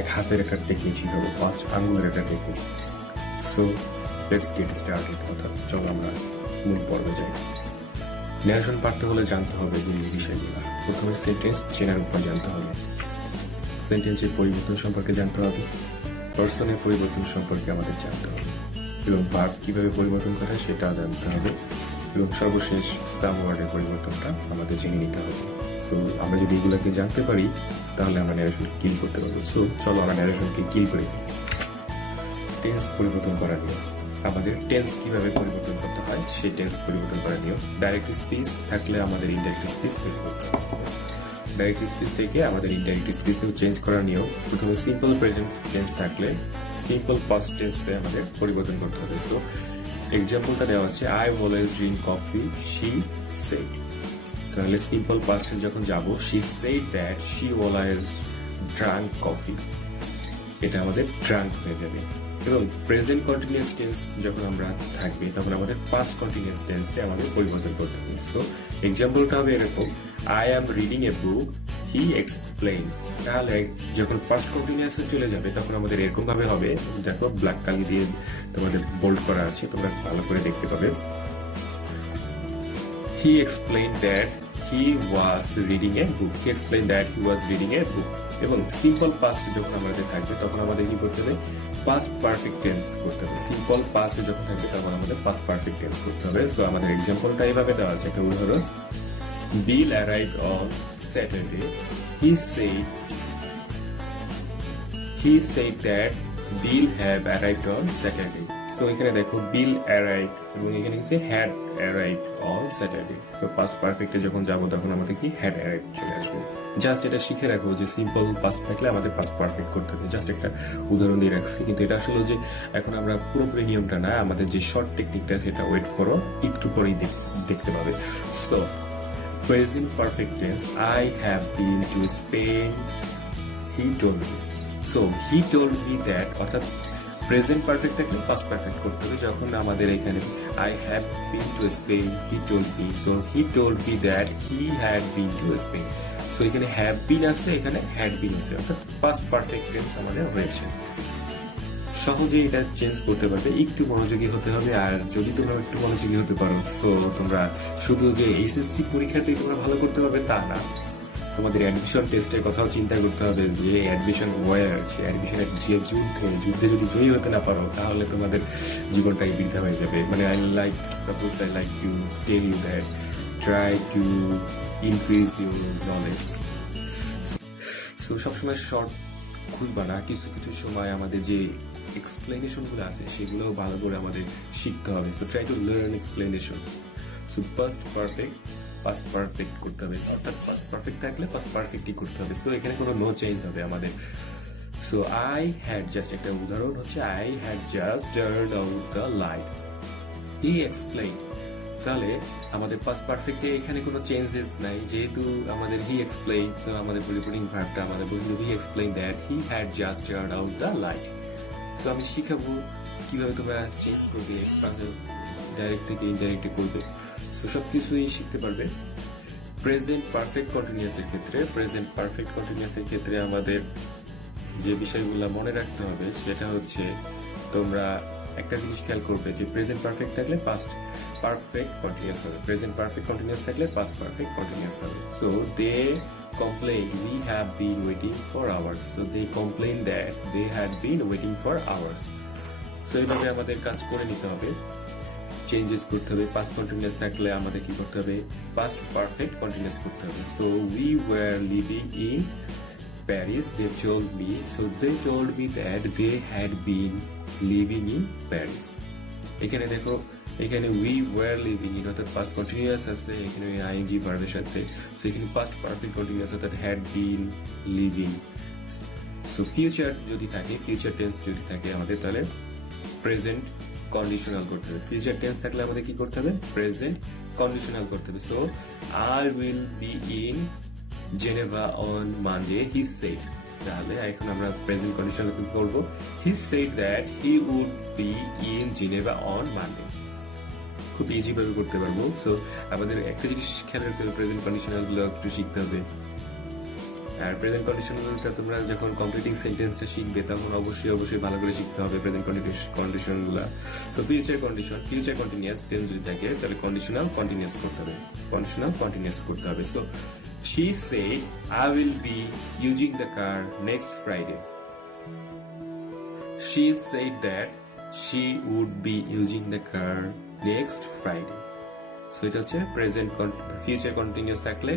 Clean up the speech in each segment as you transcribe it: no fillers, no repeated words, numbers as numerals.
এক হাতের একটা টেকনিক শিখাবো, 5 আঙ্গুলের একটা technique. So let's get started. অর্থাৎ চলো আমরা মূল পর্বে যাই। ন্যারেশন পারতে হলে জানতে হবে যে এই বিষয়গুলো। প্রথমে সেন্টেন্স চেনার উপর জানতে হবে, সেন্টেন্সের পরিবর্তন সম্পর্কে জানতে হবে, পার্সনের পরিবর্তন সম্পর্কে আমাদের জানতে হবে, এবং ভার্ব কিভাবে পরিবর্তন করে সেটা জানতে হবে, এবং সর্বশেষ সাম ওয়ার্ডের পরিবর্তনটা আমাদের জেনে নিতে হবে। সো আমরা যদি এগুলোকে জানতে পারি তাহলে আমরা ন্যারেশনকে কিল করতে পারবো। সো চলো আমরা ন্যারেশনকে কিল করি। টেন্স পরিবর্তন করা নিয়ম। আমাদের টেন্স কিভাবে পরিবর্তন করতে হয় সেই টেন্স পরিবর্তন করা নিয়ম। ডাইরেক্ট স্পিচ থাকলে আমাদের ইনডাইরেক্ট স্পিচ তৈরি করতে হবে। ডাইরেক্ট স্পিচ থেকে আমাদের ইনডাইরেক্ট স্পিচেও চেঞ্জ করার নিয়ম। প্রথমে সিম্পল প্রেজেন্ট টেন্স থাকলে সিম্পল পাস্ট টেন্সে আমাদের পরিবর্তন করতে হবে। সো এক্সাম্পলটা দেওয়া আছে, I always drink coffee, she said. তাহলে সিম্পল পাস্টে যখন যাব, she said that she always drank coffee, এটা আমাদের ড্রাঙ্ক হয়ে যাবে। এবং প্রেজেন্ট কন্টিনিউয়াস টেন্স যখন আমরা থাকবে তখন আমাদের পাস্ট কন্টিনিউয়াস টেন্সে আমাদের পরিবর্তন করতে হবে। সো এক্সাম্পলটা হবে এরকম, I am reading a book, he explain. তাহলে যখন পাস্ট কন্টিনিউয়াসে চলে যাবে তখন আমাদের এরকম ভাবে হবে, দেখো ব্ল্যাক কালি দিয়ে তোমাদের বোল্ড করা আছে, তোমরা ভালো করে দেখতে পাবে। He explain that he was reading a book, he explain that he was reading a book. এবং সিম্পল পাস্ট যখন আমাদের থাকবে তখন আমাদের কি করতে হবে, পাস্ট পারফেক্ট টেন্স করতে হবে। সিম্পল পাস্ট যখন থাকবে তখন আমাদের পাস্ট পারফেক্ট টেন্স করতে হবে। সো আমাদের এক্সাম্পলটা এইভাবে দেওয়া আছে, একটা উদাহরণ, Bill arrived on Saturday, he said that Bill have arrived on Saturday. So এখানে দেখো বিল অ্যারাইভ এবং এখানে কি had arrived on Saturday. So past পারফেক্টে যখন যাব তখন আমাদের কি হ্যাড অ্যারাইভ চলে আসবে। জাস্ট এটা শিখে রাখো যে সিম্পল পাস্ট থাকলে আমাদের পাস্ট পারফেক্ট করতে হবে। জাস্ট একটা উদাহরণ দিয়ে রাখছি, কিন্তু এটা আসলে যে এখন আমরা পুরোপুরি নিয়মটা না, আমাদের যে শর্ট টেকনিকটা সেটা ওয়েট করো, একটু পরেই দেখতে পাবে। So present perfect tense, I have been to Spain, he told me. So he told me that, অর্থাৎ প্রেজেন্ট পারফেক্ট থাকলে পাস্ট পারফেক্ট করতে হবে। যখন আমাদের এখানে I have been to Spain, he told me, so he told me that he had been to Spain. So এখানে have been আছে, এখানে হ্যাড বিন আছে, অর্থাৎ পাস্ট পারফেক্ট টেন্স আমাদের হয়েছে। সহজে এটা চেঞ্জ করতে পারবে, একটু মনোযোগী হতে হবে। আর যদি তোমরা একটু মনোযোগী হতে পারো, সো তোমরা শুধু যে এইচএসসি পরীক্ষাতেই তোমরা ভালো করতে পারবে তা না, তোমাদের অ্যাডমিশন টেস্টের কথাও চিন্তা করতে হবে যে অ্যাডমিশন ওয়ার, সে অ্যাডমিশনের যে যুদ্ধে যদি জয়ী হতে না পারো তাহলে তোমাদের জীবনটাই বৃথা হয়ে যাবে। মানে I like to tell you that try to increase your knowledge. So সবসময় শর্ট খুঁজবা না, কিছু কিছু সময় আমাদের যে এক্সপ্লেনেশনগুলো আছে সেগুলো ভালো করে আমাদের শিখতে হবে। So try to learn explanation. So past perfect করতে হবে, অর্থাৎ পাস্ট পারফেক্ট থাকলে পাস্ট পারফেক্টই করতে হবে। সো এখানে কোনো নো চেঞ্জ হবে আমাদের। সো আই হ্যাড জাস্ট, একটা উদাহরণ হচ্ছে, I had just turned out the light, he explain. তাহলে আমাদের পাস্ট পারফেক্টে এখানে কোনো চেঞ্জেস নাই, যেহেতু আমাদের হি এক্সপ্লেইন, তো আমাদের রিপোর্টিং ভার্বটা আমাদের বলল he explain that he had just turned out the light. So আমি শিখাবো কিভাবে তোমরা চেঞ্জ করবে, ডাইরেক্ট থেকে ইনডাইরেক্টে করবে। সো সব কিছুই শিখতে পারবে। প্রেজেন্ট পারফেক্ট কন্টিনিউয়াসের ক্ষেত্রে আমাদের যে বিষয়গুলো মনে রাখতে হবে সেটা হচ্ছে, তোমরা একটা জিনিস খেয়াল করবে যে প্রেজেন্ট পারফেক্ট থাকলে পাস্ট পারফেক্ট কন্টিনিউয়াস হবে, প্রেজেন্ট পারফেক্ট কন্টিনিউয়াস থাকলে পাস্ট পারফেক্ট কন্টিনিউয়াস হবে। So they complained we have been waiting for hours, so they complained that they had been waiting for hours. So এইভাবে আমাদের কাজ করে নিতে হবে, চেঞ্জেস করতে হবে। পাস্ট কন্টিনিউয়াস থাকলে আমাদের কি করতে হবে, পাস্ট পারফেক্ট কন্টিনিউয়াস করতে হবে। So we were living in Paris, they told me, so they told me that they had been living in Paris. এখানে দেখো, এখানে উই ওয়ার লিভিং ইন অর্থাৎ পাস্ট কন্টিনিউয়াস আছে, এখানে আইএনজি ভার্বের সাথে। সো এখানে পাস্ট পারফেক্ট কন্টিনিউয়াস অর্থাৎ had been, living. So future যদি থাকে, ফিউচার টেন্স যদি থাকে আমাদের, তাহলে প্রেজেন্ট কন্ডিশনাল করতে হবে। ফিউচার টেন্স থাকলে আমাদের কি করতে হবে, প্রেজেন্ট কন্ডিশনাল করতে হবে। So I will be in Geneva on Monday, he said. তাহলে এখন আমরা প্রেজেন্ট কন্ডিশনাল কি করব, he said that he would be in Geneva on Monday. খুব ইজি ভাবে করতে পারবো। সো আমাদের একটা জিনিস খেয়াল রাখতে হবে, প্রেজেন্ট কন্ডিশনাল গুলো একটু শিখতে হবে। আর প্রেজেন্ট কন্ডিশনগুলোটা তোমরা যখন কমপ্লিটিং সেন্টেন্সটা শিখবে তখন অবশ্যই ভালো করে শিখতে হবে প্রেজেন্ট কন্ডিশনগুলো। সো ফিউচার কন্টিনিউয়াস টেন্স যদি থাকে তাহলে কন্ডিশনাল কন্টিনিউয়াস করতে হবে। So she said I will be using the car next Friday. She said that she would be using the car next Friday. So এটা হচ্ছে প্রেজেন্ট ফিউচার কন্টিনিউয়াস থাকলে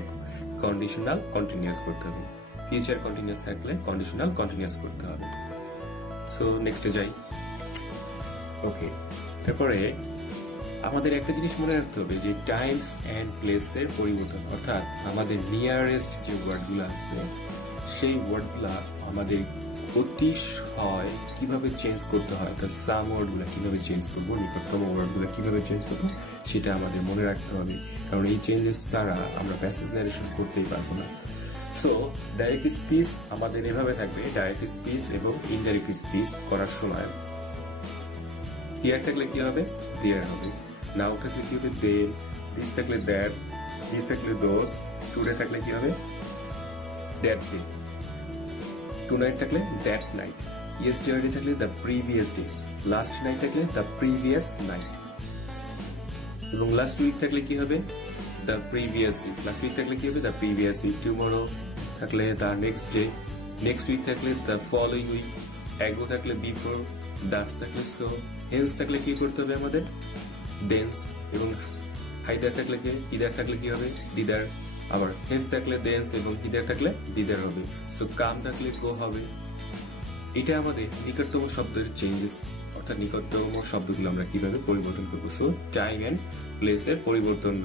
conditional continuous করতে হবে, ফিউচার কন্টিনিউয়াস থাকলে conditional continuous করতে হবে। So নেক্সটে যাই। ওকে, তারপরে আমাদের একটা জিনিস মনে রাখতে হবে যে টাইমস অ্যান্ড প্লেসের পরিবর্তন, অর্থাৎ আমাদের নিয়ারেস্ট যে ওয়ার্ডগুলো আছে সেই ওয়ার্ডগুলা আমাদের অতিশয় কিভাবে চেঞ্জ করতে হয়, তার সাম ওয়ার্ডগুলো কিভাবে চেঞ্জ করবো, নিকটতম ওয়ার্ডগুলো কিভাবে চেঞ্জ করবো সেটা আমাদের মনে রাখতে হবে, কারণ এই চেঞ্জেস ছাড়া আমরা প্যাসেজ ন্যারেশন করতেই পারবো না। সো ডাইরেক্ট স্পিচ আমাদের এভাবে থাকবে, ডাইরেক্ট স্পিচ এবং ইনডাইরেক্ট স্পিচ করার সময় হিয়ার থাকলে কি হবে, দেয়ার হবে, নাও থাকলে কি হবে দেন, দিস থাকলে দ্যাট, দিস থাকলে দোজ, টুডে থাকলে কি হবে দ্যাট ডে, টুনাইট থাকলে দ্যাট নাইট, ইয়েস্টারডে থাকলে the previous day, last night থাকলে দ্য প্রিভিয়াস নাইট, এবং লাস্ট উইক থাকলে কি হবে the previous week, last week থাকলে কি হবে দ্য প্রিভিয়াস উইক, টুমরো থাকলে the next day, next week থাকলে দ্য ফলোইং উইক, অ্যাগো থাকলে বিফোর, দাস থাকলে সো, হেন্স থাকলে কি করতে হবে আমাদের দেন্স, এবং হাইদার থাকলে কি, ইদার থাকলে কি হবে দিদার, আবার হেন্স থাকলে দেন্স এবং হিদার থাকলে দিদার হবে। সো কাম থাকলে গো হবে। এটা আমাদের নিকটতম শব্দের চেঞ্জেস, অর্থাৎ নিকটতম শব্দগুলো আমরা কিভাবে পরিবর্তন করবো। সো টাইম অ্যান্ড প্লেসের পরিবর্তন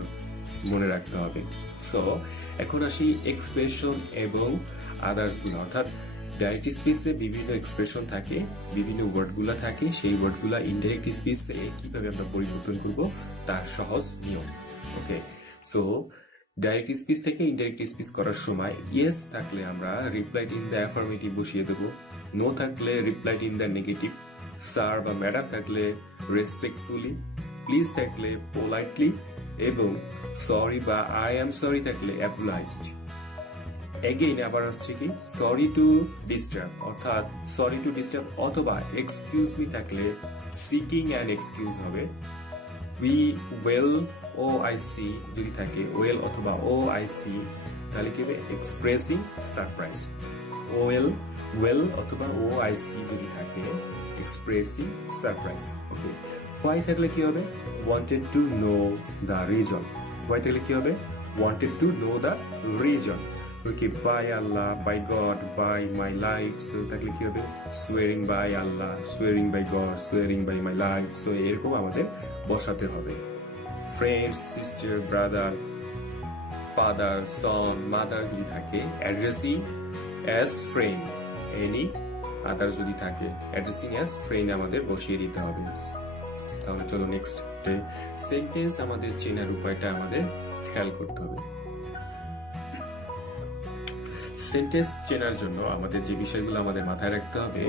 মনে রাখতে হবে। সো এখন আসি এক্সপ্রেশন এবং আদার্স গুলো, অর্থাৎ ডাইরেক্ট স্পিচে বিভিন্ন এক্সপ্রেশন থাকে, বিভিন্ন ওয়ার্ডগুলো থাকে, সেই ওয়ার্ডগুলো ইনডাইরেক্ট স্পিচে কিভাবে আমরা পরিবর্তন করব তার সহজ নিয়ম। ওকে, সো ডাইরেক্ট স্পিচ থেকে ইনডাইরেক্ট স্পিচ করার সময় ইয়েস থাকলে আমরা রিপ্লাইড ইন দ্য অ্যাফার্মেটিভ বসিয়ে দেবো, নো থাকলে replied in the negative, sir বা ম্যাডাম থাকলে রেসপেক্টফুলি, প্লিজ থাকলে পোলাইটলি, এবং সরি বা আই অ্যাম সরি থাকলে অ্যাপোলাইজড। এগেইন আবার হচ্ছে কি সরি টু ডিস্টার্ব, অর্থাৎ সরি টু ডিস্টার্ব অথবা এক্সকিউজ মি থাকলে সিকিং অ্যান এক্সকিউজ হবে। We well oh I see যদি থাকে ওয়েল অথবা ও আই সি তাহলে কি হবে এক্সপ্রেসিং সারপ্রাইজ। ওয়েল অথবা ও আই সি যদি থাকে এক্সপ্রেসিং সারপ্রাইজ। ওকে, হোয়াই থাকলে কি হবে wanted to know the reason, why থাকলে কি হবে wanted to know the reason. Okay, by Allah, by God, by my life, so থাকলে কি হবে swearing by Allah, swearing by God, swearing by my life. So এরকম আমাদের বসাতে হবে। Friends, sister, brother, father, son, mother যদি থাকে addressing as friend, any other যদি থাকে অ্যাড্রেসিং অ্যাজ ফ্রেন্ড আমাদের বসিয়ে দিতে হবে। তাহলে চলো নেক্সট সেন্টেন্স আমাদের চেনার উপায়টা আমাদের খেয়াল করতে হবে। সেন্টেন্স চেনার জন্য আমাদের যে বিষয়গুলো আমাদের মাথায় রাখতে হবে,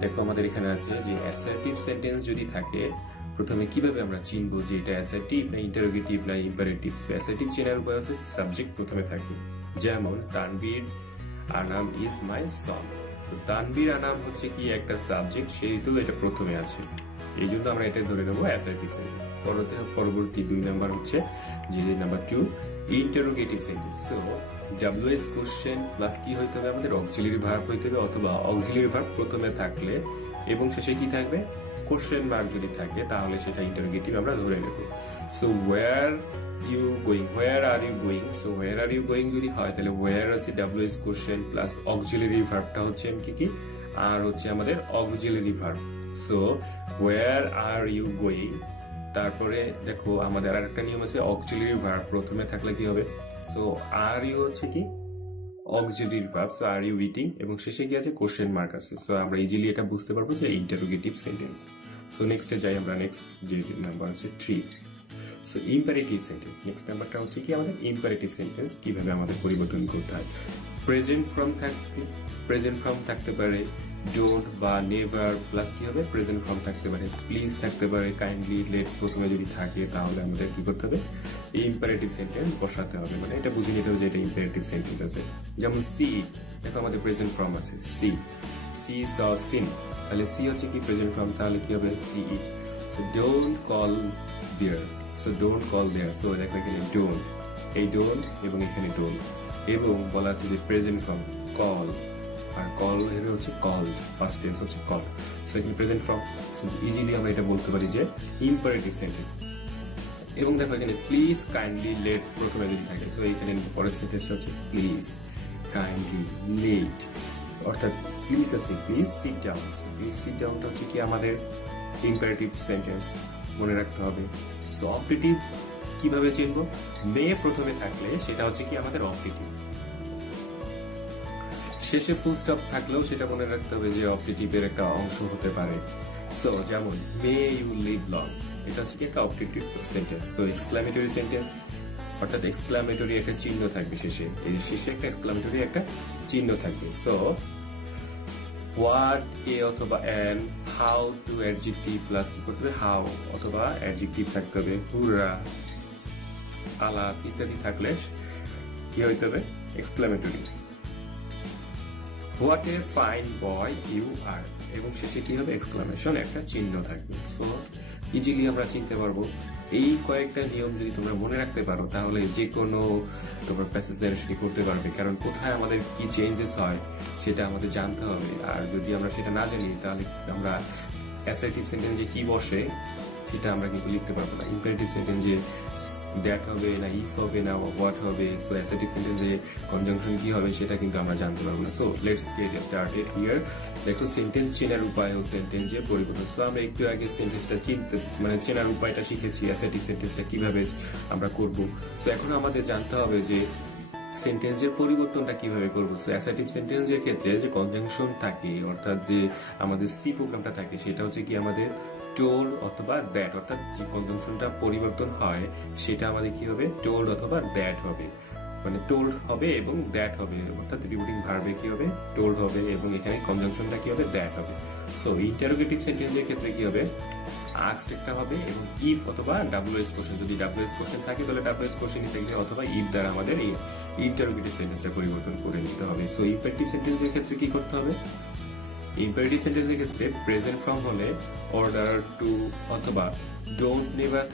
দেখো আমাদের এখানে আছে যে অ্যাসার্টিভ সেন্টেন্স যদি থাকে প্রথমে কিভাবে আমরা চিনবো যে এটা অ্যাসার্টিভ না ইন্টারোগেটিভ না ইম্পারেটিভ। সো অ্যাসার্টিভ চেনার উপায় হচ্ছে সাবজেক্ট প্রথমে থাকবে, যেমন তানবীর আনাম ইজ মাই সন। তো তানবীর আনাম হচ্ছে কি একটা সাবজেক্ট, সেহেতু এটা প্রথমে আছে, এই জন্য আমরা এটা ধরে নেবো অ্যাসার্টিভ সেন্টেন্স। পরবর্তী 2 নাম্বার হচ্ছে যে number 2 interrogative sentence. So WH question plus কি হইতে হবে আমাদের অক্সিলারি ভার্ব হইতে হবে, অথবা অক্সিলারি ভার্ব প্রথমে থাকলে এবং শেষে কি থাকবে কোশ্চেন মার্ক যদি থাকে তাহলে সেটা ইন্টারোগেটিভ আমরা ধরে নেব। So were you going, where are you going, so where are you going যদি হয় তাহলে হোয়ার আছে ডাব্লিউএস কোশ্চেন প্লাস অক্সিলারি ভার্বটা হচ্ছে কি আর হচ্ছে আমাদের auxiliary verb. So where are you going, তারপরে দেখো আমাদের আর একটা নিয়ম আছে অক্সিলারি ভার্ব প্রথমে থাকলে কি হবে, সো আর ইউ হচ্ছে কি auxiliary verb, so are you eating, এবং শেষে কি আছে কোশ্চেন মার্ক আছে। সো আমরা ইজিলি এটা বুঝতে পারবো যে ইন্টারোগেটিভ সেন্টেন্স। সো নেক্সটে যাই আমরা, নেক্সট যে নাম্বার হচ্ছে 3। সো ইম্পারেটিভ সেন্টেন্স, নেক্সট নাম্বারটা হচ্ছে কি আমাদের ইম্পারেটিভ সেন্টেন্স কিভাবে আমাদের পরিবর্তন করতে হয়। প্রেজেন্ট ফর্ম থাকতে পারে, ডোন্ট বা নেভার প্লাস কি হবে প্রেজেন্ট ফর্ম থাকতে পারে, প্লিজ থাকতে পারে, কাইন্ডলি, লেট প্রথমে যদি থাকে তাহলে আমাদের কি করতে হবে ইম্পারেটিভ সেন্টেন্স বসাতে হবে, মানে এটা বুঝে নিতে হবে যে এটা ইম্পারেটিভ সেন্টেন্স আছে। যেমন সি, দেখো আমাদের প্রেজেন্ট ফর্ম আছে সি, সি স সিন, তাহলে সি হচ্ছে কি প্রেজেন্ট ফর্ম, তাহলে কি হবে see it. So don't call there, so don't call there, so দেখো এখানে ডোন্ট, এই ডোন্ট এবং এখানে ডোন্ট, এবং বলা আছে যে প্রেজেন্ট ফর্ম কল, আর কল এর হচ্ছে কল, ফার্স্ট টেন্স হচ্ছে কল, সো এখানে প্রেজেন্ট ফর্ম, ইজিলি আমরা এটা বলতে পারি যে ইম্পারেটিভ সেন্টেন্স। এবং দেখো এখানে প্লিজ কাইন্ডলি লেট প্রথমে যদি থাকে, সো এখানে পরের সেন্টেন্স হচ্ছে প্লিজ কাইন্ডলি লেট, অর্থাৎ প্লিজ আছে please sit down, please sit ডাউনটা হচ্ছে কি আমাদের ইম্পারেটিভ সেন্টেন্স, মনে রাখতে হবে। সো অপারেটিভ কিভাবে চিনবো, মে প্রথমে থাকলে সেটা হচ্ছে কি আমাদের অপারেটিভ, শেষে ফুল স্টপ থাকলেও সেটা মনে রাখতে হবে যে অপারেটিভের একটা অংশ হতে পারে। সো যেমন মে ইউ লিভ লং, এটা হচ্ছে কি একটা operative sentence. So exclamatory sentence, অর্থাৎ এক্সক্লামেটরি একটা চিহ্ন থাকবে শেষে, এই শেষে একটা এক্সক্লামেটরি একটা চিহ্ন থাকবে। সো হোয়াট এ অথবা an, how to adjective plus কি করতে হবে হাউ অথবা অ্যাডজেক্টিভ থাকতে হবে, হুররা, আলাস ইত্যাদি থাকলে কি হইতে হবে exclamatory. What a fine boy you are, এবং শেষে কি হবে এক্সক্লামেশন একটা চিহ্ন থাকবে। সো ইজিলি আমরা চিনতে পারবো। এই কয়েকটা নিয়ম যদি তোমরা মনে রাখতে পারো তাহলে যে কোনো তোমার প্যাসেজ জেনারেশন করতে পারবে, কারণ কোথায় আমাদের কি চেঞ্জেস হয় সেটা আমাদের জানতে হবে, আর যদি আমরা সেটা না জানি তাহলে আমরা অ্যাসার্টিভ সেন্টেন্সে কি বসে সেটা আমরা কিন্তু লিখতে পারবো না। ইম্পারেটিভ সেন্টেন্সে দ্যাট হবে না ইফ হবে না হোয়াট হবে, সো অ্যাসার্টিভ সেন্টেন্সে কনজাংশন কি হবে সেটা কিন্তু আমরা জানতে পারবো না। So let's get started here. দেখো সেন্টেন্স চেনার উপায় ও সেন্টেন্সের পরিবর্তন। সো আমরা একটু আগে সেন্টেন্সটা চিনতে মানে চেনার উপায়টা শিখেছি, অ্যাসার্টিভ সেন্টেন্সটা কিভাবে আমরা করব। সো এখন আমাদের জানতে হবে যে সেন্টেন্সের পরিবর্তনটা কিভাবে করবো। সো অ্যাসার্টিভ সেন্টেন্সের ক্ষেত্রে যে কনজাংশন থাকে, অর্থাৎ যে আমাদের সি প্রোগ্রামটা থাকে সেটা হচ্ছে কি আমাদের টোল্ড অথবা দ্যাট, অর্থাৎ যে কনজাংশনটা পরিবর্তন হয় সেটা আমাদের কি হবে টোল্ড অথবা দ্যাট হবে, মানে টোল্ড হবে এবং দ্যাট হবে, অর্থাৎ রিপিটিং ভার্বে কি হবে টোল্ড হবে এবং এখানে কনজাংশনটা কি হবে দ্যাট হবে। সো ইন্টারোগেটিভ সেন্টেন্সের ক্ষেত্রে কি হবে আস্কড একটা হবে এবং ইফ অথবা ডাব্লিউএস কোশ্চেন, যদি ডাব্লিউএস কোশ্চেন থাকে তাহলে ডাব্লিউএস কোশ্চেনই থাকবে, অথবা ইফ দ্বারা আমাদের এই ইন্টারোগেটিভ সেন্টেন্সটা পরিবর্তন করে নিতে হবে। সো ইম্পারেটিভ সেন্টেন্সের ক্ষেত্রে কি করতে হবে, ইম্পারেটিভ সেন্টেন্সের ক্ষেত্রে প্রেজেন্ট ফর্ম হলে অর্ডার টু অথবা ডোন্ট নেভার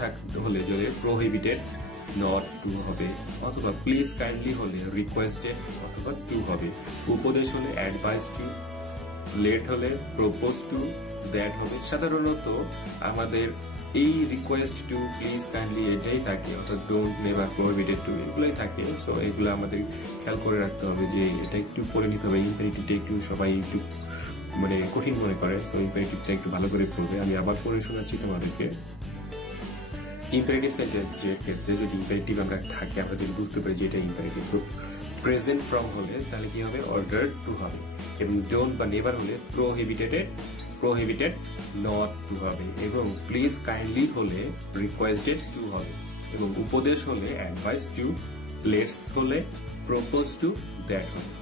হলে যদি প্রোহিবিটেড নট টু হবে, অথবা প্লিজ কাইন্ডলি হলে রিকোয়েস্টেড অথবা টু হবে, উপদেশ হলে অ্যাডভাইস টু, লেট হলে প্রপোজ টু, দ্যাট হবে। সাধারণত আমাদের এই রিকোয়েস্ট টু প্লিজ কাইন্ডলি এটাই থাকে, অর্থাৎ ডোন্ট নেভার প্রোহিবিটেড টু এগুলোই থাকে। সো এগুলো আমাদের খেয়াল করে রাখতে হবে যে এটা একটু পড়ে নিতে হবে। ইম্পারেটিভটা একটু সবাই একটু মানে কঠিন মনে করে, সো ইম্পারেটিভটা একটু ভালো করে পড়বে। আমি আবার পড়ে শোনাচ্ছি তোমাদেরকে। ইম্পারেটিভ সেন্টেন্সের ক্ষেত্রে যদি ইম্পারেটিভ আমরা থাকে, আমরা যদি বুঝতে পারি যে এটা ইম্পারেটিভ, সো প্রেজেন্ট ফর্ম হলে তাহলে কি হবে অর্ডার টু হবে, এবং ডোন্ট বা নেভার হলে প্রোহিবিটেড নট টু হবে, এবং প্লিজ কাইন্ডলি হলে রিকোয়েস্টেড টু হবে, এবং উপদেশ হলে অ্যাডভাইস টু, লেটস হলে প্রপোজ টু, দ্যাট হবে।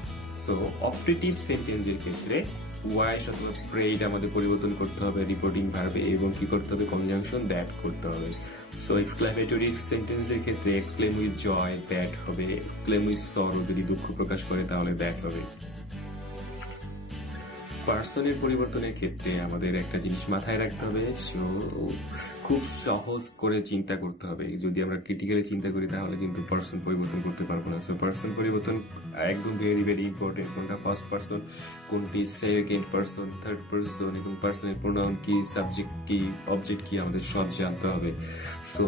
সো অপারেটিভ সেন্টেন্সের ক্ষেত্রে ওয়াইস অথবা প্রেড আমাদের পরিবর্তন করতে হবে রিপোর্টিং ভার্বে, এবং কি করতে হবে কনজাংশন দ্যাট করতে হবে। সো এক্সক্লামেটরি সেন্টেন্সের ক্ষেত্রে এক্সক্লেম উইথ জয় দ্যাট হবে, এক্সক্লেম উইথ সরো যদি দুঃখ প্রকাশ করে তাহলে দ্যাট হবে। পার্সনের পরিবর্তনের ক্ষেত্রে আমাদের একটা জিনিস মাথায় রাখতে হবে, খুব সহজ করে চিন্তা করতে হবে। যদি আমরা ক্রিটিক্যালি চিন্তা করি তাহলে কিন্তু পার্সন পরিবর্তন করতে পারবো না। সো পার্সন পরিবর্তন একদম ভেরি ভেরি ইম্পর্টেন্ট। কোনটা ফার্স্ট পার্সন, কোনটি সেকেন্ড পার্সন, থার্ড পার্সন, এবং পার্সনের প্রোনাউন কি, সাবজেক্ট কি, অবজেক্ট কি, আমাদের সব জানতে হবে। সো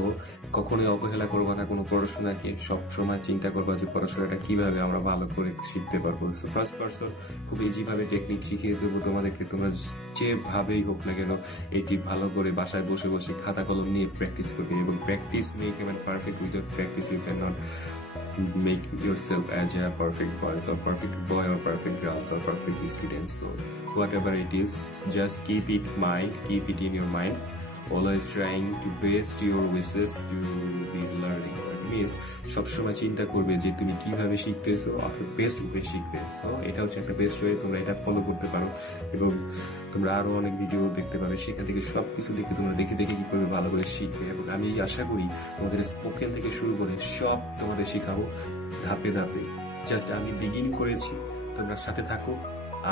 কখনোই অবহেলা করবো না কোনো পড়াশোনাকে, সবসময় চিন্তা করবো যে পড়াশোনাটা কিভাবে আমরা ভালো করে শিখতে পারবো। সো ফার্স্ট পার্সন খুব ইজিভাবে টেকনিক শিখিয়ে দেবো তোমাদেরকে, তোমরা যেভাবেই হোক না কেন এটি ভালো করে বাসায় বসে বসে খাতা কলম নিয়ে প্র্যাকটিস করবে, এবং practice make a man perfect, without practice you can not make yourself as a perfect boy or perfect boy or perfect girls or perfect students. So whatever it is, just keep it in your mind, always trying to best your wishes to be learning. Means সবসময় চিন্তা করবে যে তুমি কিভাবে শিখতেছো অথবা best way শিখবে। So এটা হচ্ছে একটা বেস্ট ওয়ে, তোমরা এটা ফলো করতে পারো এবং তোমরা আরো অনেক ভিডিও দেখতে পাবে, সেখান থেকে সবকিছু দেখে তোমরা দেখে দেখে কি করবে, ভালো করে শিখবে। এবং আমি আশা করি তোমাদের স্পোকেন থেকে শুরু করে সব তোমাদের শেখাবো ধাপে ধাপে। জাস্ট আমি বিগিন করেছি, তোমরা সাথে থাকো।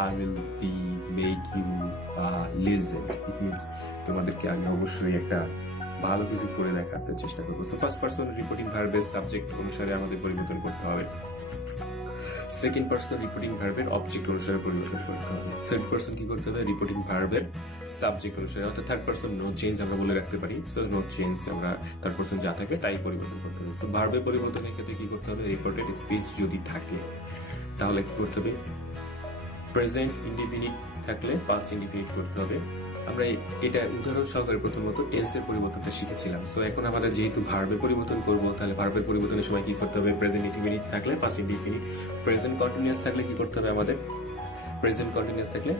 I will be make you listen. It means তোমাদেরকে আমি অবশ্যই একটা ভালো কিছু করে দেখাতে চেষ্টা করবো। সো ফার্স্ট পারসন রিপোর্টিং ভার্বের সাবজেক্ট অনুসারে আমাদের পরিবর্তন করতে হবে, সেকেন্ড পারসন রিপোর্টিং ভার্বের অবজেক্ট অনুসারে পরিবর্তন করতে হবে, থার্ড পারসন কি করতে হবে, রিপোর্টিং ভার্বের সাবজেক্ট অনুসারে। অর্থাৎ থার্ড পারসন নো চেঞ্জ আমরা বলে রাখতে পারি। সো নো চেঞ্জ আমরা থার্ড পারসন যা থাকবে তাই পরিবর্তন করতে হবে। সো ভার্বের পরিবর্তনের ক্ষেত্রে কি করতে হবে, রিপোর্টেড স্পিচ যদি থাকে তাহলে কি করতে হবে, প্রেজেন্ট ইনডিফিনিট থাকলে পাস্ট ইনডিফিনিট করতে হবে। আমরা এটা উদাহরণ সহকারে প্রথমত টেন্সের পরিবর্তনটা শিখেছিলাম। সো এখন আমাদের যেহেতু ভার্বের পরিবর্তন করব, তাহলে ভার্বের পরিবর্তনের সময় কি করতে হবে, প্রেজেন্ট ইনডিফিনিট থাকলে পাস্ট ইনডিফিনিট, প্রেজেন্ট কন্টিনিউয়াস থাকলে কি করতে হবে আমাদের, প্রেজেন্ট কন্টিনিউয়াস থাকলে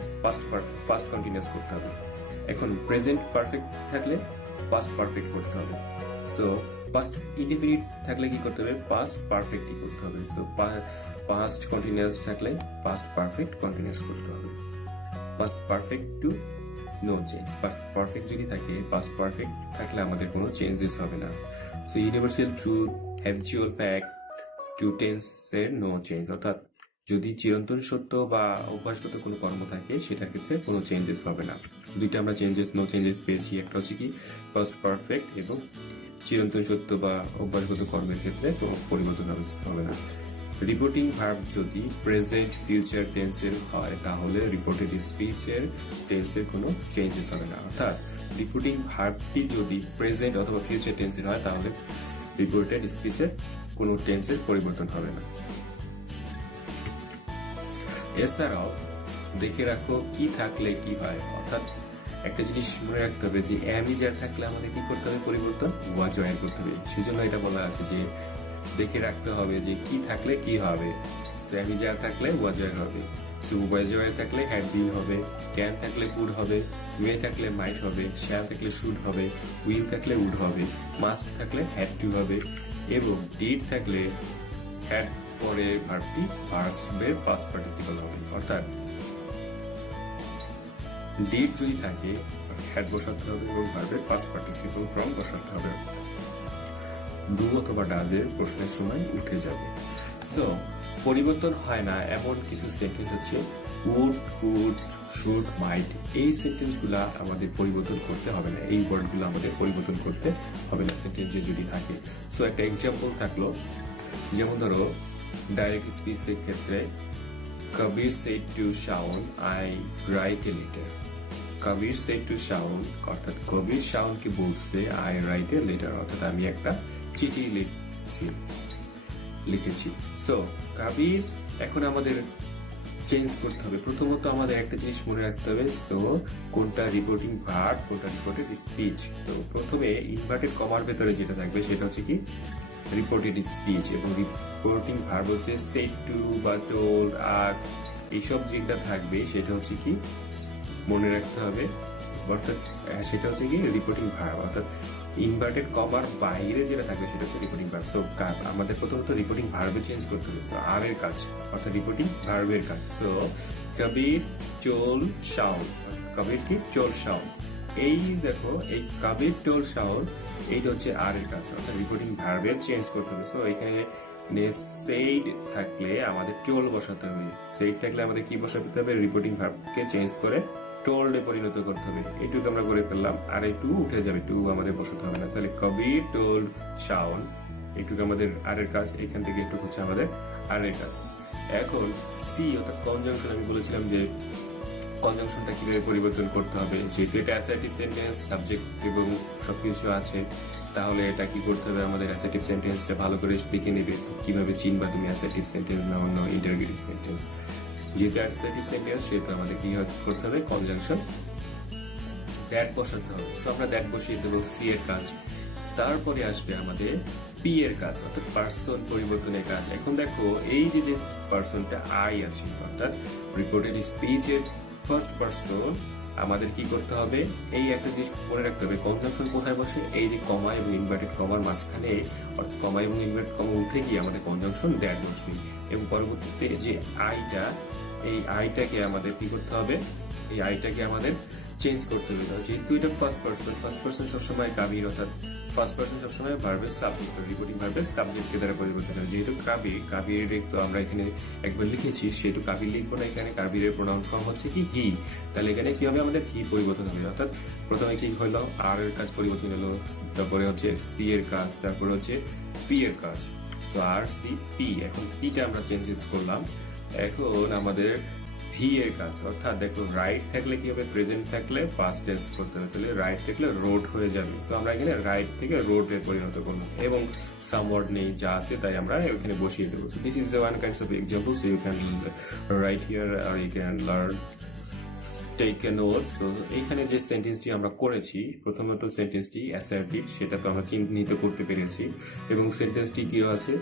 পাস্ট কন্টিনিউয়াস করতে হবে। এখন প্রেজেন্ট পারফেক্ট থাকলে পাস্ট পারফেক্ট করতে হবে। সো পাস্ট ইনডিফিনিট থাকলে কি করতে হবে, পাস্ট পারফেক্টই করতে হবে। সো পাস্ট কন্টিনিউয়াস থাকলে পাস্ট পারফেক্ট কন্টিনিউয়াস করতে হবে। Past perfect to know change, past perfect যদি থাকে, পাস্ট পারফেক্ট থাকলে আমাদের কোনো চেঞ্জেস হবে না। So universal truth, habitual fact to টেন্সের নো চেঞ্জ, অর্থাৎ যদি চিরন্তন সত্য বা অভ্যাসগত কোনো কর্ম থাকে সেটার ক্ষেত্রে কোনো চেঞ্জেস হবে না। দুইটা আমরা নো চেঞ্জেস পেয়েছি, একটা হচ্ছে কি পাস্ট পারফেক্ট এবং চিরন্তন সত্য বা অভ্যাসগত কর্মের ক্ষেত্রে কোনো পরিবর্তন হবে না। রিপোর্টিং ভার্ব যদি প্রেজেন্ট ফিউচার টেন্সের হয় তাহলে রিপোর্টেড স্পিচের টেন্সের কোনো চেঞ্জেস হবে না। অর্থাৎ রিপোর্টিং ভার্বটি যদি প্রেজেন্ট অথবা ফিউচার টেন্সের হয় তাহলে রিপোর্টেড স্পিচের কোনো টেন্সের পরিবর্তন হবে না। এছাড়াও দেখে রাখো কি থাকলে কি হয়, অর্থাৎ একটা জিনিস মনে রাখতে হবে যে অ্যামিজার থাকলে আমাদের কি করতে হবে, পরিবর্তন ওয়াজ ওয়ার করতে হবে। সেজন্য এটা বলা আছে যে দেখে রাখতে হবে যে কি থাকলে কি হবে। সো অ্যামিজার থাকলে ওয়াজ ওয়ার হবে, সো ওয়াজ ওয়ার থাকলে হ্যাড বিন হবে, ক্যান থাকলে কুড হবে, মে থাকলে মাইট হবে, শ্যাল থাকলে শুড হবে, উইল থাকলে উড হবে, মাস্ট থাকলে হ্যাড টু হবে এবং ডিড থাকলে হ্যাড পরে ভার্বটি ভার্বের পাস্ট পার্টিসিপল হবে। অর্থাৎ ডিড যদি থাকে হ্যাড বসাতে হবে এবং ভার্বের পাস্ট পার্টিসিপল ফর্ম বসাতে হবে। ডু অথবা ডাজের প্রশ্নের সময় উঠে যাবে। সো পরিবর্তন হয় না এমন কিছু সেন্টেন্স হচ্ছে উড, কুড, শুড, মাইট। এই সেন্টেন্সগুলা আমাদের পরিবর্তন করতে হবে না, এই ওয়ার্ডগুলো আমাদের পরিবর্তন করতে হবে না সেন্টেন্সে যদি থাকে। সো একটা এক্সাম্পল থাকলো, যেমন ধরো ডাইরেক্ট স্পিচের ক্ষেত্রে Kabir said to Shaon I write a letter. Kabir said to Shaon অর্থাৎ কবির শাওনকে বলছে আই রাইট এ লেটার, অর্থাৎ আমি একটা চিঠি লিখেছি। সো কবির এখন আমাদের চেঞ্জ করতে হবে। প্রথমত আমাদের একটা জিনিস মনে রাখতে হবে, সো কোনটা রিপোর্টিং ভার্ব কোনটা রিপোর্টেড স্পিচ। তো প্রথমে ইনভার্টেড কমার ভেতরে যেটা থাকবে সেটা হচ্ছে কি রিপোর্টেড স্পিচ এবং রিপোর্টিং ভার্ব হচ্ছে সেড টু বা টোল্ড, আস্কড, এইসব যেটা থাকবে সেটা হচ্ছে কি মনে রাখতে হবে। অর্থাৎ সেটা হচ্ছে কি রিপোর্টিং ভার্ব, অর্থাৎ ইনভার্টেড কমার বাইরে যেটা থাকবে সেটা হচ্ছে রিপোর্টিং ভার্ব। সো আমাদের প্রথমত রিপোর্টিং ভার্বে চেঞ্জ করতে হবে, সো আর এর কাজ অর্থাৎ রিপোর্টিং ভার্বের কাজ। সো কবির টোল শাওন, কবির কি টোল শাওন, এই দেখো এই কবির টোল শাওন এইটা হচ্ছে আর এর কাজ, অর্থাৎ রিপোর্টিং ভার্বের চেঞ্জ করতে হবে। সো এখানে সেইড থাকলে আমাদের টোল বসাতে হবে, সেইড থাকলে আমাদের কি বসাতে হবে, রিপোর্টিং ভার্বকে চেঞ্জ করে টোল্ডে পরিণত করতে হবে। এইটুকু আমরা করে ফেললাম, আর এই টু উঠে যাবে, টু আমাদের বসাতে হবে না। তাহলে কবির টোল্ড শাওন, এইটুকু আমাদের আর এর কাজ, এখান থেকে একটু হচ্ছে আমাদের আর এর কাজ। এখন সি অর্থাৎ কনজাংশন, আমি বলেছিলাম যে কনজাংশনটা কিভাবে পরিবর্তন করতে হবে। যেহেতু এটা অ্যাসার্টিভ সেন্টেন্স, সাবজেক্ট এবং সবকিছু আছে, তাহলে এটা কি করতে হবে, আমাদের অ্যাসার্টিভ সেন্টেন্সটা ভালো করে দেখে নেবে কিভাবে চিনবা তুমি অ্যাসার্টিভ সেন্টেন্স না অন্য ইন্টারোগেটিভ সেন্টেন্স। যেহেতু অ্যাসার্টিভ সেন্টেন্স সেহেতু আমাদের কি করতে হবে, কনজাংশন দ্যাট বসাতে হবে। সো আমরা দ্যাট বসিয়ে দেবো, সি এর কাজ। তারপরে আসবে আমাদের পি এর কাজ, অর্থাৎ পার্সন পরিবর্তনের কাজ। এখন দেখো এই যে পার্সনটা আই আছে, অর্থাৎ রিপোর্টেড স্পিচের ফার্স্ট পার্সন আমাদের কি করতে হবে, এই একটা জিনিস মনে রাখতে হবে, কনজাংশন কোথায় বসে, এই যে কমা এবং ইনভার্টেড কমার মাঝখানে, অর্থাৎ কমা এবং ইনভার্টেড কমা উঠে গিয়ে আমাদের কনজাংশন দ্যাট বসবে। এবং পরবর্তীতে যে আইটা, এই আইটাকে আমাদের কি করতে হবে, এই আইটাকে আমাদের চেঞ্জ করতে হবে। যেহেতু এটা ফার্স্ট পারসন সবসময় কাবির, অর্থাৎ ফার্স্ট পারসন সবসময় ভার্বের সাবজেক্ট, রিপোর্টিং ভার্বের সাবজেক্টকে দ্বারা পরিবর্তন হয়। যেহেতু কাবির তো আমরা এখানে একবার লিখেছি, সেহেতু কাবির লিখবো না, এখানে কাবিরের প্রোনাউন ফর্ম হচ্ছে কি হি। তাহলে এখানে কি হবে, আমাদের হি পরিবর্তন হবে। অর্থাৎ প্রথমে কি হলো, আর এর কাজ পরিবর্তন হলো, তারপরে হচ্ছে সি এর কাজ, তারপরে হচ্ছে পি এর কাজ। সো আর সি পি, এখন পিটা আমরা চেঞ্জেস করলাম। এখন আমাদের ভি এর কাজ, অর্থাৎ দেখো রাইট থাকলে কি হবে, প্রেজেন্ট থাকলে পাস্ট টেন্স করতে হবে, তাহলে রাইট থাকলে রোড হয়ে যাবে। সো আমরা এখানে রাইট থেকে রোডে পরিণত করলাম, এবং সামওয়ার্ড নেই, যা আছে তাই আমরা এখানে বসিয়ে দেবো। So this is the one kinds of example, so you can write here are you can learn take a note. সো এইখানে যে সেন্টেন্সটি আমরা করেছি, প্রথমত সেন্টেন্সটি অ্যাসার্টিভ, সেটা তো আমরা চিহ্নিত করতে পেরেছি, এবং সেন্টেন্সটি কি আছে,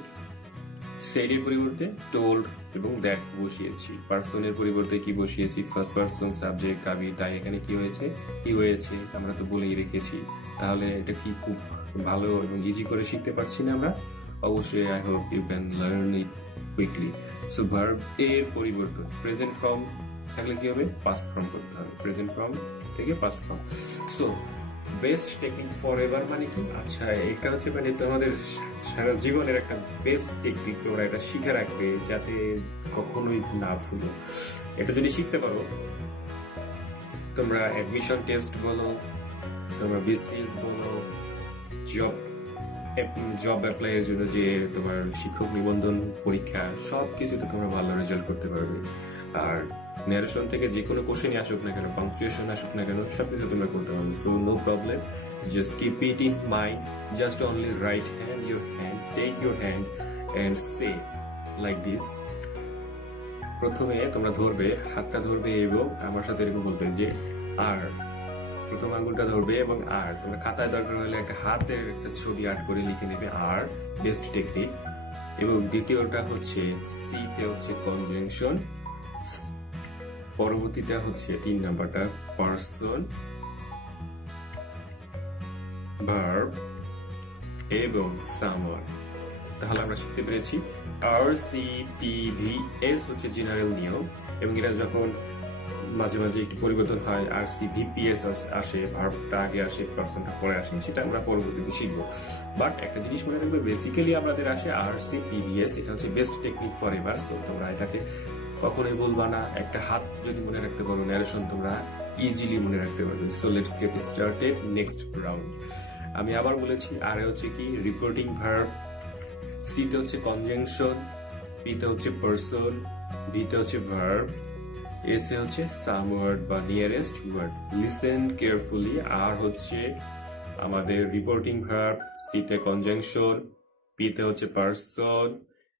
সেড এর পরিবর্তে টোল্ড এবং দ্যাট বসিয়েছি। পার্সনের পরিবর্তে কি বসিয়েছি, ফার্স্ট পার্সন সাবজেক্ট কাবি, তাই এখানে কি হয়েছে আমরা তো বলেই রেখেছি। তাহলে এটা কি খুব ভালো এবং ইজি করে শিখতে পারছি না আমরা? অবশ্যই, I hope you can learn it quickly. So verb এর পরিবর্তন, প্রেজেন্ট ফর্ম থাকলে কি হবে, পাস্ট ফর্ম করতে হবে, প্রেজেন্ট ফর্ম থেকে past form. So best technique for ever মানে কি? আচ্ছা, এটা হচ্ছে মানে তো আমাদের সারা জীবনের একটা বেস্ট টেকনিক, তোমরা এটা শিখে রাখবে যাতে কখনোই না ভুলো। এটা যদি শিখতে পারো, তোমরা অ্যাডমিশন টেস্ট বলো, তোমরা বিসিএস বলো, জব অ্যাপ্লাই এর জন্য যে তোমার শিক্ষক নিবন্ধন পরীক্ষা, সব কিছুতে তোমরা ভালো রেজাল্ট করতে পারবে। আর ন্যারেশন থেকে যে কোনো কোশ্চেনই আসুক না কেন, পাংচুয়েশন আসুক না কেন, সবকিছু তোমরা করতে পারবে। So no problem, just keep it in mind, just only right hand your hand, take your hand and say like this. প্রথমে তোমরা ধরবে, হাতটা ধরবে এবং আমার সাথে এরকম বলবে যে আর, প্রথম আঙ্গুলটা ধরবে এবং আর, তোমরা খাতায় দরকার হলে একটা হাতের একটা ছবি আর্ট করে লিখে নেবে আর, বেস্ট টেকনিক। এবং দ্বিতীয়টা হচ্ছে সিতে হচ্ছে কনজাংশন, পরবর্তীটা হচ্ছে 3 নাম্বারটা পার্সন, ভার্ব এবং সামওয়ান। তাহলে আমরা শিখতে পেরেছি আর সি টি ভি এস হচ্ছে জেনারেল নিয়ম, এবং এটা যখন মাঝে মাঝে একটু পরিবর্তন হয়, আর সি ভি পি এস আসে, ভার্বটা আগে আসে, পার্সনটা পরে আসে, সেটা আমরা পরবর্তীতে শিখবো। বাট একটা জিনিস মনে রাখবে, বেসিক্যালি আমাদের আসে আর সি পি ভি এস, এটা হচ্ছে best technique for ever. So তোমরা এটাকে কখনোই বলবা না। একটা হাত যদি মনে রাখতে পারো, ন্যারেশন তোমরা ইজিলি মনে রাখতে পারবে। So let's get started, next round. আমি আবার বলেছি, আর হচ্ছে কি রিপোর্টিং ভার্ব, সিতে হচ্ছে কনজাংশন, পিতে হচ্ছে পার্সন, ভিতে হচ্ছে ভার্ব, এসে হচ্ছে সাম ওয়ার্ড বা নিয়ারেস্ট ওয়ার্ড। লিসেন কেয়ারফুলি, আর হচ্ছে আমাদের রিপোর্টিং ভার্ব, সিতে কনজাংশন, পিতে হচ্ছে পার্সন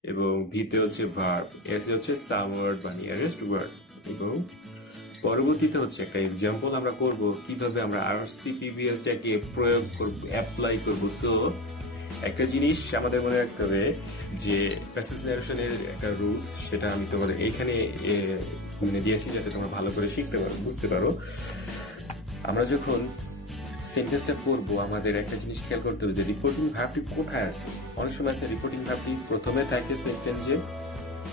এবং ভিতে হচ্ছে ভার্ব, এসে হচ্ছে সাম ওয়ার্ড বা নিয়ারেস্ট ওয়ার্ড। এবং পরবর্তীতে হচ্ছে একটা এক্সাম্পল আমরা করব কিভাবে আমরা আরসিপিবিএস টাকে প্রয়োগ করব, অ্যাপ্লাই করব। সো একটা জিনিস আমাদের মনে রাখতে হবে যে প্যাসেজ ন্যারেশনের একটা রুলস, সেটা আমি তোমাদের এইখানে মানে দিয়েছি যাতে তোমরা ভালো করে শিখতে পারো, বুঝতে পারো। আমরা যখন সেন্টেন্সটা করবো, আমাদের একটা জিনিস খেয়াল করতে হবে যে রিপোর্টিং ভার্বটি কোথায় আছে। অনেক সময় আছে রিপোর্টিং ভার্বটি প্রথমে থাকে সেন্টেন্সে,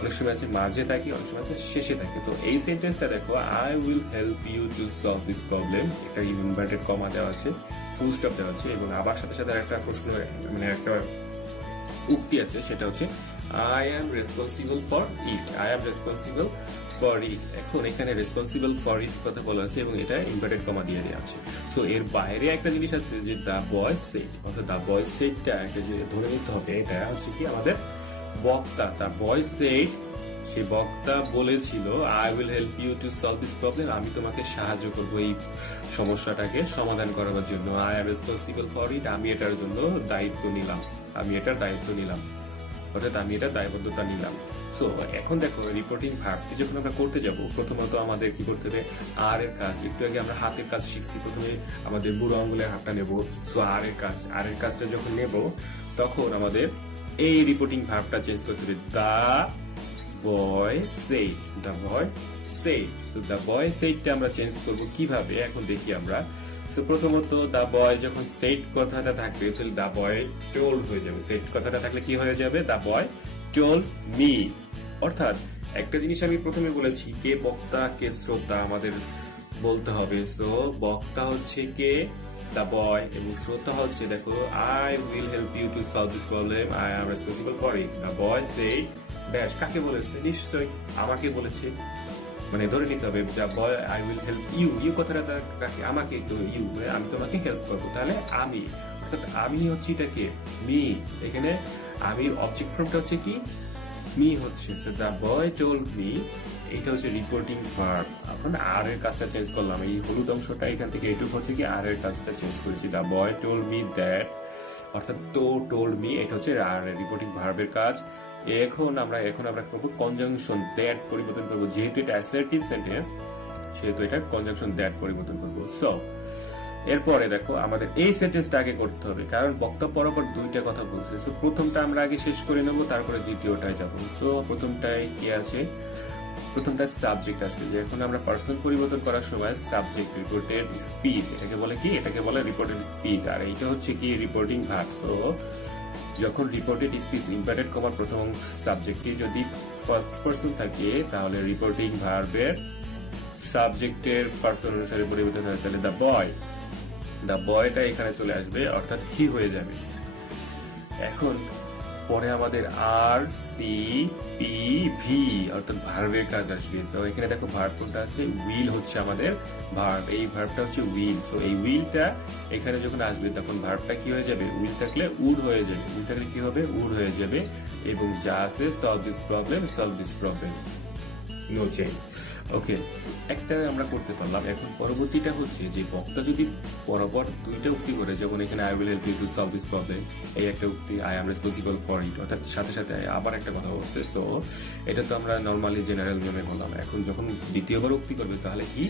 অনেক সময় আছে মাঝে থাকে, অনেক সময় আছে শেষে থাকে। তো এই সেন্টেন্সটা দেখো, I will help you to solve this problem, এটা ইনভার্টেড কমা দেওয়া আছে, ফুল স্টপ দেওয়া আছে, এবং আবার সাথে সাথে একটা প্রশ্ন মানে একটা উক্তি আছে, সেটা হচ্ছে I am responsible for it, I am responsible for ইট। এখন এখানে রেসপন্সিবল ফর ইট কথা বলা আছে এবং এটা ইনভার্টেড কমা দিয়ে দেওয়া আছে। সো এর বাইরে একটা জিনিস আছে যে দ্য বয় সেড, অর্থাৎ দ্য বয় সেডটা একটা যে ধরে নিতে হবে, এটা হচ্ছে কি আমাদের বক্তা, তার বয় সেড, সে বক্তা বলেছিল I will help you to solve this problem, আমি তোমাকে সাহায্য করবো এই সমস্যাটাকে সমাধান করার জন্য। I am responsible for it, আমি এটার জন্য দায়িত্ব নিলাম, আমি এটার দায়িত্ব নিলাম, অর্থাৎ আমি এটা দায়বদ্ধতা নিলাম। সো এখন দেখো রিপোর্টিং ভার্বটি যখন আমরা করতে যাব, প্রথমত আমাদের কি করতে হবে, আর এর কাজ। একটু আগে আমরা হাতের কাজ শিখছি, প্রথমে আমাদের বুড়ো আঙ্গুলের হাতটা নেব। সো আর এর কাজ, আর এর কাজটা যখন নেব, তখন আমাদের এই রিপোর্টিং ভার্বটা চেঞ্জ করতে হবে। The boy said, the boy said. So the boy said টা আমরা চেঞ্জ করব কিভাবে এখন দেখি আমরা। সো প্রথমত দা বয় যখন said কথাটা থাকবে তাহলে দা বয় told হয়ে যাবে। said কথাটা থাকলে কি হয়ে যাবে? দা বয় told me। অর্থাৎ একটা জিনিস আমি প্রথমে বলেছি, কে বক্তা কে শ্রোতা আমাদের বলতে হবে। সো বক্তা হচ্ছে কে? দা বয়, এবং শ্রোতা হচ্ছে দেখো I will help you to solve this problem, I am responsible for it. The boy said dash, কাকে বলেছে? নিশ্চয়ই আমাকে বলেছে, মানে ধরে নিতে হবে the boy I will help you, you কথাটা কাকে? আমাকে, তো ইউ মানে আমি তোমাকে হেল্প করবো, তাহলে আমি, অর্থাৎ আমি হচ্ছে এটাকে মি, এখানে আমির অবজেক্ট ফর্মটা হচ্ছে কি? মি হচ্ছে। So the boy told me, এটা হচ্ছে রিপোর্টিং ভার্ব। এখন আর এর কাজটা চেঞ্জ করলাম, এই হলুদ অংশটা এখান থেকে এইটুকু হচ্ছে কি আর এর কাজটা চেঞ্জ করেছি। দা বয় টোল্ড মি দ্যাট, অর্থাৎ তো টোল্ড মি এটা হচ্ছে আর রিপোর্টিং ভার্বের কাজ। এখন আমরা করবো কনজাংশন দ্যাট পরিবর্তন করবো, যেহেতু এটা অ্যাসার্টিভ সেন্টেন্স সেহেতু এটা কনজাংশন দ্যাট পরিবর্তন করবো। সো এরপরে দেখো আমাদের এই সেন্টেন্সটা আগে করতে হবে, কারণ বক্তা পরপর দুইটা কথা বলছে। সো প্রথমটা আমরা আগে শেষ করে নেবো, তারপরে দ্বিতীয়টায় যাবো। সো প্রথমটায় কি আছে? প্রথমটা সাবজেক্ট আছে, যে এখন আমরা পার্সন পরিবর্তন করার সময় সাবজেক্ট রিপোর্টেড স্পিচ, এটাকে বলে কি? এটাকে বলে রিপোর্টেড স্পিচ, আর এইটা হচ্ছে কি? Reporting verb. সো যখন রিপোর্টেড স্পিচ ইনভার্টেড কমার প্রথম সাবজেক্টটি যদি ফার্স্ট পার্সন থাকে, তাহলে রিপোর্টিং ভার্বের সাবজেক্টের পার্সন অনুসারে পরিবর্তন হয়, তাহলে দা বয়টা এখানে চলে আসবে, অর্থাৎ হি হয়ে যাবে। এখন পরে আমাদের আর সি পি ভি অর্থাৎ ভার্বের কাজ আসবে। তো এখানে দেখো ভার্ব কোনটা আছে? উইল হচ্ছে আমাদের ভার্ব, এই ভার্বটা হচ্ছে উইল। সো এই উইলটা এখানে যখন আসবে তখন ভার্বটা কি হয়ে যাবে? উইল থাকলে উড হয়ে যাবে, উইল থাকলে কি হবে? উড হয়ে যাবে। এবং যা আছে solve this problem, no change. Okay, একটা আমরা করতে পারলাম। এখন পরবর্তীটা হচ্ছে যে বক্তা যদি পরপর দুইটা উক্তি করে, যেমন এখানে I will help you to solve this problem, এই একটা উক্তি, I am responsible for it, অর্থাৎ সাথে সাথে আবার একটা কথা বলছে। সো এটা তো আমরা নর্মালি জেনারেল নিয়মে বললাম। এখন যখন দ্বিতীয়বার উক্তি করবে তাহলে হি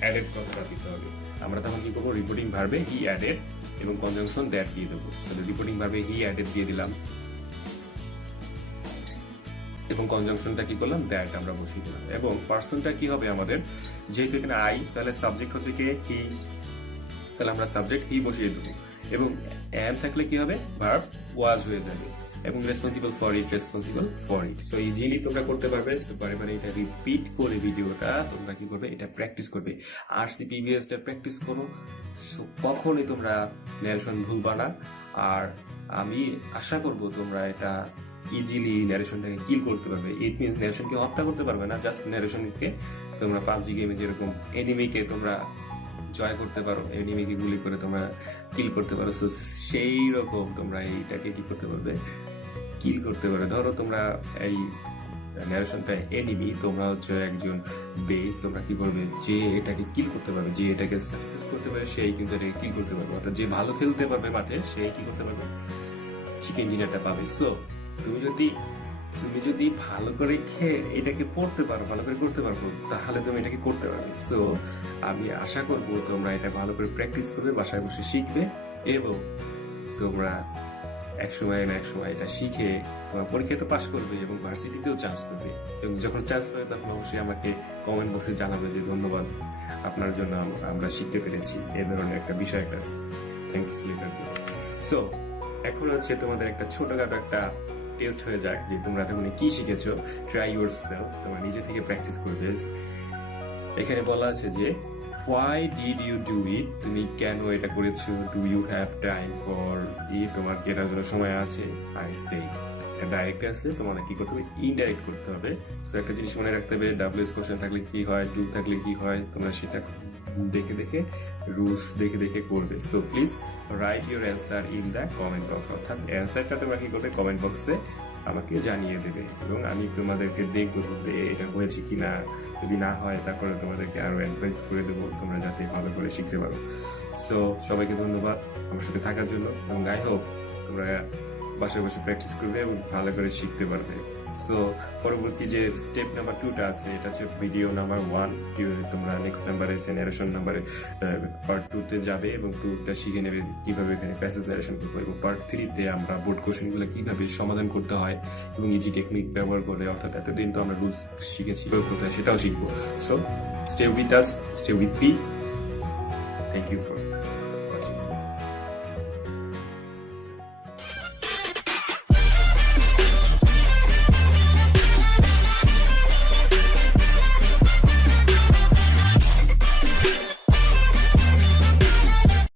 অ্যাডেড কথাটা দিতে হবে। আমরা তখন কি করবো? রিপোর্টিং ভার্বে হি অ্যাডেড এবং কনজাংশন দ্যাট দিয়ে দেবো। রিপোর্টিং ভার্বে হি অ্যাডেড দিয়ে দিলাম এবং কনজাংশনটা কি করলাম? দ্যাট আমরা বসিয়ে দিলাম। এবং পার্সনটা কি হবে আমাদের? যেহেতু এখানে আই, তাহলে সাবজেক্ট হচ্ছে কে? হি, তাহলে আমরা সাবজেক্ট হি বসিয়ে দেবো। এবং এম থাকলে কি হবে? ভার্ব ওয়াজ হয়ে যাবে। এবং responsible for it. So easily তোমরা করতে পারবে। সো বারে বারে এটা রিপিট করে ভিডিওটা তোমরা কি করবে? এটা প্র্যাকটিস করবে। আরসি পিভিএসটা প্র্যাকটিস করো। সো কখনোই তোমরা ন্যারেশন ভুলবা না। আর আমি আশা করবো তোমরা এটা ইজিলি ন্যারেশনটাকে কিল করতে পারবে। ইট মিনস ন্যারেশনকে হত্যা করতে পারবে না, জাস্ট ন্যারেশনকে তোমরা পাবজি গেমে যেরকম এনিমিকে তোমরা জয় করতে পারো, এনিমিকে গুলি করে তোমরা কিল করতে পারো, সো সেই রকম তোমরা এইটাকে কি করতে পারবে? কিল করতে পারবে। ধরো তোমরা এই ন্যারেশনটা এনিমি, তোমরা হচ্ছে একজন বেস, তোমরা কি করবে? যে এটাকে কিল করতে পারবে, যে এটাকে সাকসেস করতে পারবে, সেই কিন্তু এটাকে কিল করতে পারবে। অর্থাৎ যে ভালো খেলতে পারবে মাঠে, সেই কি করতে পারবে? চিকেন ডিনারটা পাবে। সো তুমি যদি ভালো করে খেয়ে এটাকে পড়তে পারো, ভালো করে করতে পারবো, তাহলে তুমি এটাকে করতে পারবে। সো আমি আশা করবো তোমরা এটা ভালো করে প্র্যাকটিস করবে, বাসায় বসে শিখবে, এবং তোমরা একসময় এটা শিখে তোমার পরীক্ষায় তো পাশ করবে এবং ভার্সিটিতেও চান্স করবে। এবং যখন চান্স পাবে তখন অবশ্যই আমাকে কমেন্ট বক্সে জানাবে যে ধন্যবাদ, আপনার জন্য আমরা শিখতে পেরেছি এই ধরনের একটা বিষয়। Thanks letter. সো এখন হচ্ছে তোমাদের একটা ছোটখাটো একটা টেস্ট হয়ে যাক যে তোমরা এতক্ষণে কি শিখেছো। ট্রাই ইউরসেলফ, তোমরা নিজে থেকে প্র্যাকটিস করবে। এখানে বলা আছে যে why did you do it, তুমি কেন এটা করেছো? Do you have time for it, তোমার কি এটার জন্য সময় আছে? আই সে, এটা ডাইরেক্ট আছে, তোমাদের কি করতে হবে? ইনডাইরেক্ট করতে হবে। সো একটা জিনিস মনে রাখতে হবে, ডাব্লিউএস কোশ্চেন থাকলে কি হয়, ডু থাকলে কি হয়, তোমরা সেটা দেখে রুলস দেখে করবে। So please write your answer in the comment box, অর্থাৎ অ্যান্সারটা তোমরা কি করবে? কমেন্ট বক্সে আমাকে জানিয়ে দেবে এবং আমি তোমাদেরকে দেখবো যে এটা হয়েছে কিনা। যদি না হয় তারপরে তোমাদেরকে আরো অ্যাডভাইস করে দেবো তোমরা যাতে ভালো করে শিখতে পারো। সো সবাইকে ধন্যবাদ আমার সাথে থাকার জন্য, এবং আই হোপ তোমরা বাসায় বসে প্র্যাকটিস করবে এবং ভালো করে শিখতে পারবে। সো পরবর্তী যে স্টেপ নাম্বার 2টা আছে এটা হচ্ছে ভিডিও নাম্বার 1, তোমরা নেক্সট নাম্বারে ন্যারেশন নাম্বারে পার্ট 2তে যাবে এবং 2টা শিখে নেবে কিভাবে এখানে প্যাসেজ ন্যারেশন করবো, এবং পার্ট 3তে আমরা বোর্ড কোশ্চেনগুলো কিভাবে সমাধান করতে হয় এবং ইজি টেকনিক ব্যবহার করে, অর্থাৎ এতদিন তো আমরা রুলস শিখেছি প্রয়োগ করতে হয় সেটাও শিখবো। So stay with us, stay with me. Thank you for